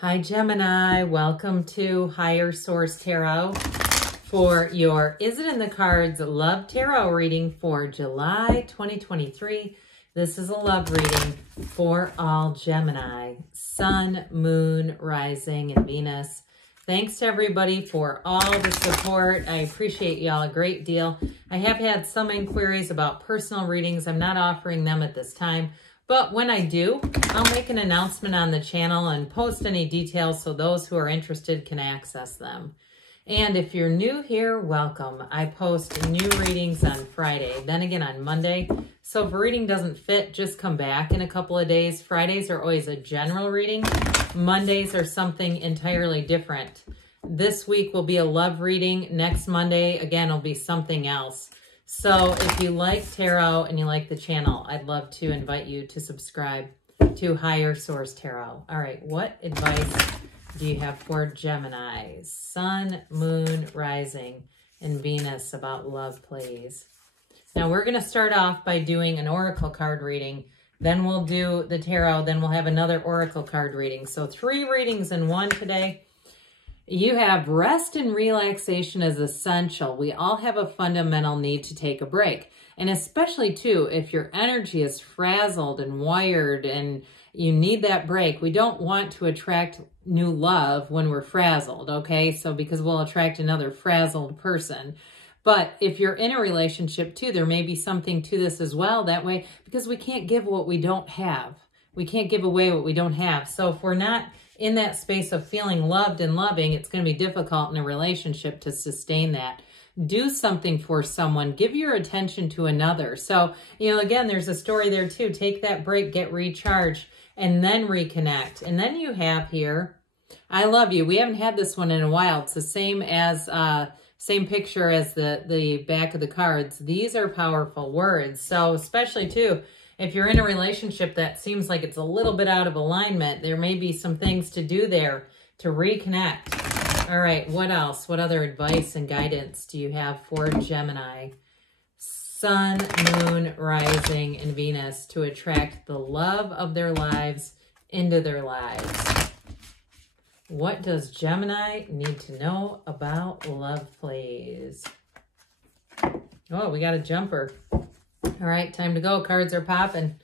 Hi Gemini, welcome to Higher Source Tarot for your Is It in the Cards Love Tarot reading for July 2023. This is a love reading for all Gemini, Sun, Moon, Rising, and Venus. Thanks to everybody for all the support. I appreciate y'all a great deal. I have had some inquiries about personal readings. I'm not offering them at this time. But when I do, I'll make an announcement on the channel and post any details so those who are interested can access them. And if you're new here, welcome. I post new readings on Friday, then again on Monday. So if a reading doesn't fit, just come back in a couple of days. Fridays are always a general reading. Mondays are something entirely different. This week will be a love reading. Next Monday, again, will be something else. So if you like tarot and you like the channel, I'd love to invite you to subscribe to Higher Source Tarot. All right, what advice do you have for Gemini, Sun, Moon, Rising, and Venus about love, please? Now we're going to start off by doing an oracle card reading. Then we'll do the tarot. Then we'll have another oracle card reading. So 3 readings in one today. You have rest and relaxation is essential. We all have a fundamental need to take a break. And especially too, if your energy is frazzled and wired and you need that break, we don't want to attract new love when we're frazzled, okay? So because we'll attract another frazzled person. But if you're in a relationship too, there may be something to this as well that way, because we can't give what we don't have. We can't give away what we don't have. So if we're not in that space of feeling loved and loving, it's going to be difficult in a relationship to sustain that. Do something for someone. Give your attention to another. So, you know, again, there's a story there too. Take that break, get recharged, and then reconnect. And then you have here, I love you. We haven't had this one in a while. It's the same as, same picture as the back of the cards. These are powerful words. So especially too, if you're in a relationship that seems like it's a little bit out of alignment, there may be some things to do there to reconnect. All right, what else? What other advice and guidance do you have for Gemini, Sun, Moon, Rising, and Venus to attract the love of their lives into their lives? What does Gemini need to know about love, please? Oh, we got a jumper. All right, time to go. Cards are popping.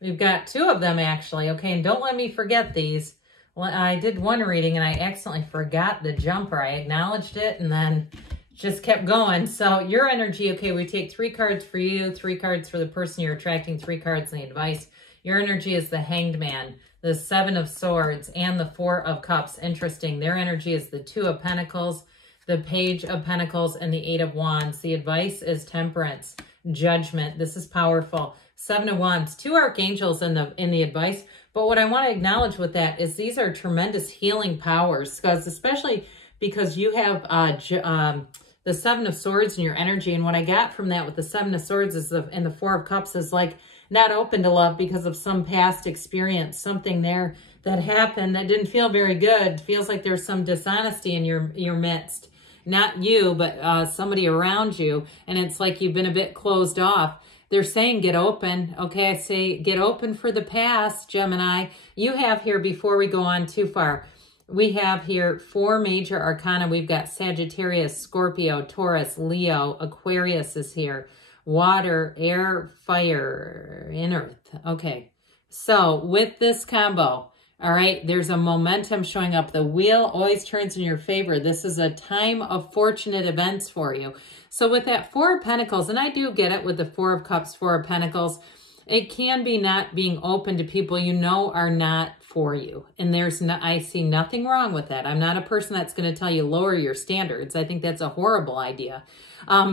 We've got 2 of them, actually. Okay, and don't let me forget these. Well, I did one reading, and I accidentally forgot the jumper. I acknowledged it, and then just kept going. So your energy, okay, we take 3 cards for you, 3 cards for the person you're attracting, 3 cards in the advice. Your energy is the Hanged Man, the 7 of Swords, and the 4 of Cups. Interesting. Their energy is the 2 of Pentacles, the Page of Pentacles, and the 8 of Wands. The advice is Temperance. Judgment. This is powerful. 7 of Wands, 2 archangels in the advice. But what I want to acknowledge with that is these are tremendous healing powers, because especially because you have the 7 of Swords in your energy. And what I got from that with the 7 of Swords is and the 4 of Cups is like not open to love because of some past experience, something there that happened that didn't feel very good. It feels like there's some dishonesty in your midst. Not you, but somebody around you. And it's like you've been a bit closed off. They're saying get open. Okay, I say get open for the past, Gemini. You have here, before we go on too far, we have here 4 major arcana. We've got Sagittarius, Scorpio, Taurus, Leo, Aquarius is here. Water, air, fire, and earth. Okay, so with this combo, all right, there's a momentum showing up. The wheel always turns in your favor. This is a time of fortunate events for you. So with that 4 of Pentacles, and I do get it with the 4 of Cups, 4 of Pentacles, it can be not being open to people you know are not for you. And I see nothing wrong with that. I'm not a person that's going to tell you lower your standards. I think that's a horrible idea.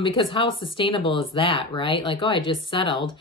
Because how sustainable is that, right? Like, oh, I just settled.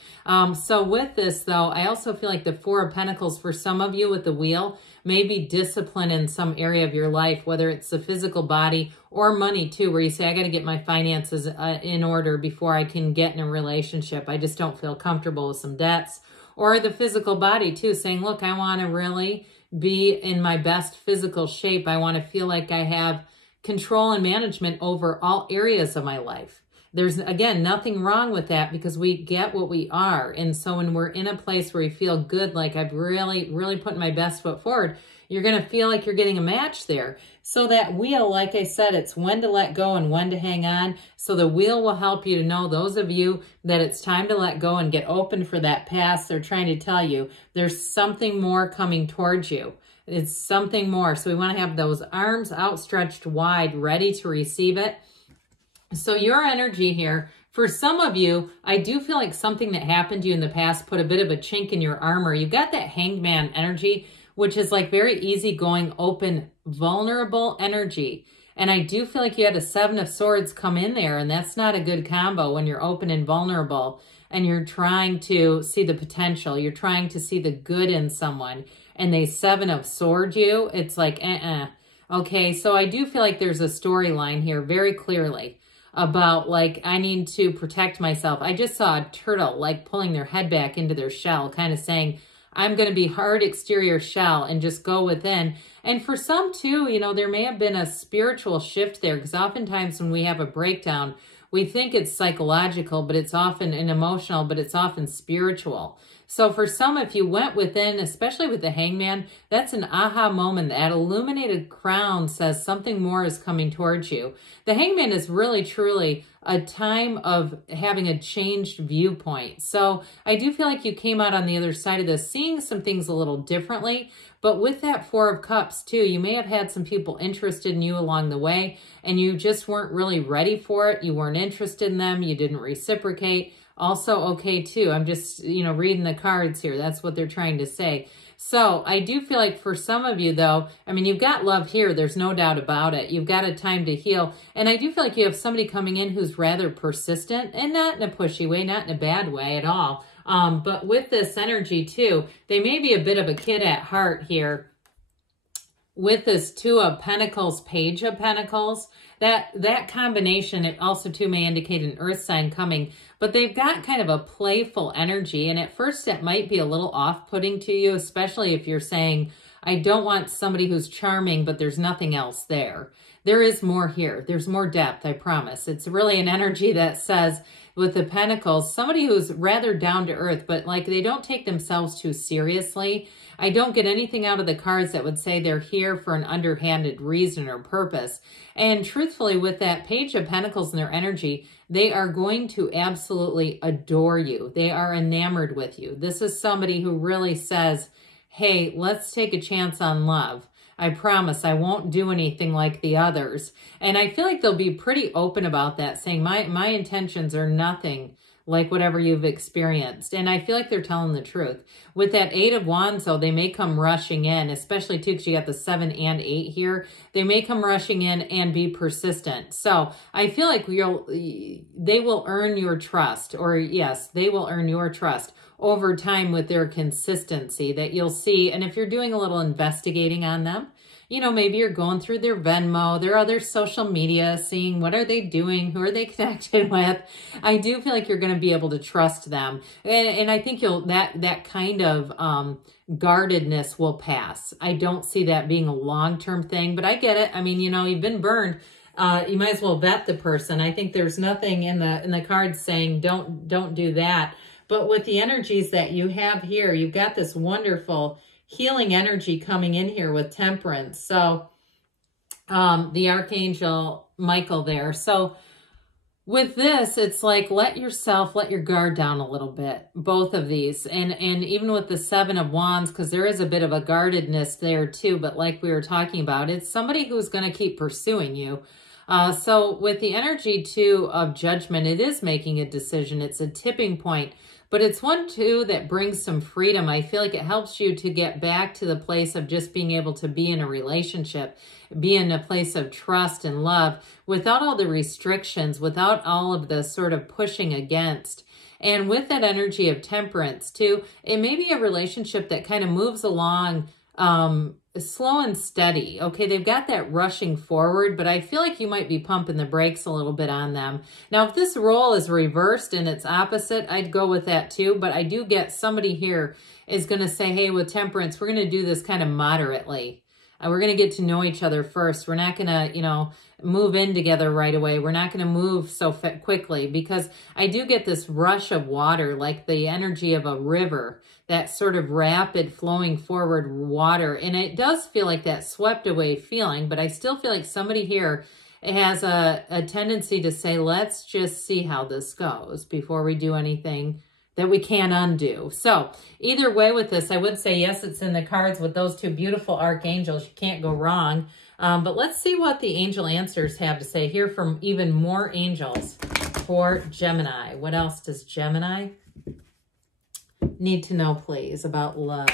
So with this, though, I also feel like the 4 of Pentacles, for some of you with the wheel, may be discipline in some area of your life, whether it's the physical body or money, too, where you say, I got to get my finances in order before I can get in a relationship. I just don't feel comfortable with some debts. Or the physical body, too, saying, look, I want to really be in my best physical shape. I want to feel like I have control and management over all areas of my life. There's, again, nothing wrong with that because we get what we are. And so when we're in a place where we feel good, like I've really, really put my best foot forward, You're going to feel like you're getting a match there. So that wheel, like I said, it's when to let go and when to hang on. So the wheel will help you to know, those of you that it's time to let go and get open for that past. They're trying to tell you there's something more coming towards you. It's something more. So we want to have those arms outstretched wide, ready to receive it. So your energy here, for some of you, I do feel like something that happened to you in the past put a bit of a chink in your armor. You've got that Hanged Man energy, which is like very easygoing, open, vulnerable energy. And I do feel like you had a Seven of Swords come in there, and that's not a good combo when you're open and vulnerable and you're trying to see the potential. You're trying to see the good in someone, and they Seven of Swords you. It's like, Okay, so I do feel like there's a storyline here very clearly about like, I need to protect myself. I just saw a turtle like pulling their head back into their shell, kind of saying, I'm going to be hard exterior shell and just go within. And for some too, you know, there may have been a spiritual shift there, because oftentimes when we have a breakdown, we think it's psychological, but it's often an emotional, but it's often spiritual. So for some, if you went within, especially with the Hangman, that's an aha moment. That illuminated crown says something more is coming towards you. The Hangman is really, truly a time of having a changed viewpoint. So I do feel like you came out on the other side of this, seeing some things a little differently. But with that Four of Cups too, you may have had some people interested in you along the way, and you just weren't really ready for it. You weren't interested in them. You didn't reciprocate. Also okay too. I'm just, you know, reading the cards here. That's what they're trying to say. So I do feel like for some of you though, I mean, you've got love here. There's no doubt about it. You've got a time to heal. And I do feel like you have somebody coming in who's rather persistent, and not in a pushy way, not in a bad way at all. But with this energy too, they may be a bit of a kid at heart here. With this Two of Pentacles, Page of Pentacles, that combination, it also too may indicate an earth sign coming, but they've got kind of a playful energy. And at first it might be a little off-putting to you, especially if you're saying, I don't want somebody who's charming, but there's nothing else there. There is more here. There's more depth, I promise. It's really an energy that says, with the Pentacles, somebody who's rather down to earth, but like they don't take themselves too seriously. I don't get anything out of the cards that would say they're here for an underhanded reason or purpose. And truthfully, with that Page of Pentacles and their energy, they are going to absolutely adore you. They are enamored with you. This is somebody who really says, hey, let's take a chance on love. I promise I won't do anything like the others. And I feel like they'll be pretty open about that, saying my intentions are nothing like whatever you've experienced. And I feel like they're telling the truth. With that Eight of Wands, though, they may come rushing in, especially too because you got the 7 and 8 here. They may come rushing in and be persistent. So I feel like they will earn your trust, or yes, they will earn your trust over time with their consistency that you'll see. And if you're doing a little investigating on them, you know, maybe you're going through their Venmo, their other social media, seeing what are they doing, who are they connected with. I do feel like you're going to be able to trust them. And I think that kind of guardedness will pass. I don't see that being a long-term thing, but I get it. I mean, you know, you've been burned. You might as well vet the person. I think there's nothing in the cards saying don't do that. But with the energies that you have here, you've got this wonderful healing energy coming in here with Temperance. So the Archangel Michael there. So with this, it's like let your guard down a little bit, both of these. And even with the 7 of Wands, because there is a bit of a guardedness there too, but like we were talking about, it's somebody who's going to keep pursuing you. So with the energy too of Judgment, it is making a decision. It's a tipping point. But it's one, too, that brings some freedom. I feel like it helps you to get back to the place of just being able to be in a relationship, be in a place of trust and love without all the restrictions, without all of the sort of pushing against. And with that energy of Temperance, too, it may be a relationship that kind of moves along slow and steady. Okay, they've got that rushing forward, but I feel like you might be pumping the brakes a little bit on them. Now, if this role is reversed and it's opposite, I'd go with that too, but I do get somebody here is going to say, hey, with Temperance, we're going to do this kind of moderately. We're going to get to know each other first. We're not going to, you know, move in together right away. We're not going to move so quickly, because I do get this rush of water, like the energy of a river, that sort of rapid flowing forward water. And it does feel like that swept away feeling, but I still feel like somebody here has a tendency to say, let's just see how this goes before we do anything that we can't undo. So either way with this, I would say, yes, it's in the cards with those two beautiful archangels. You can't go wrong. But let's see what the angel answers have to say here from even more angels for Gemini. What else does Gemini need to know, please, about love?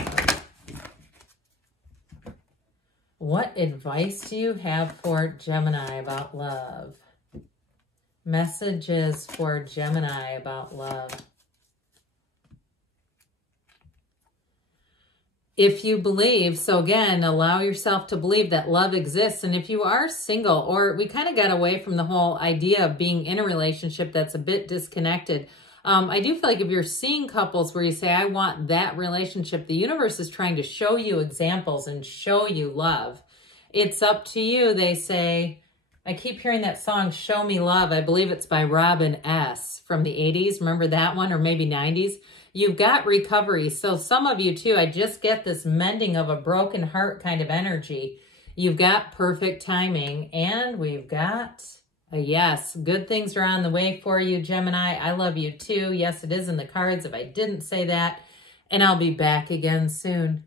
What advice do you have for Gemini about love? Messages for Gemini about love. If you believe, so again, allow yourself to believe that love exists. And if you are single, or we kind of got away from the whole idea of being in a relationship that's a bit disconnected, I do feel like if you're seeing couples where you say, I want that relationship, the universe is trying to show you examples and show you love. It's up to you, they say. I keep hearing that song, Show Me Love. I believe it's by Robin S. from the 80s. Remember that one? Or maybe 90s? You've got recovery. So some of you too, I just get this mending of a broken heart kind of energy. You've got perfect timing, and we've got a yes. Good things are on the way for you, Gemini. I love you too. Yes, it is in the cards if I didn't say that. And I'll be back again soon.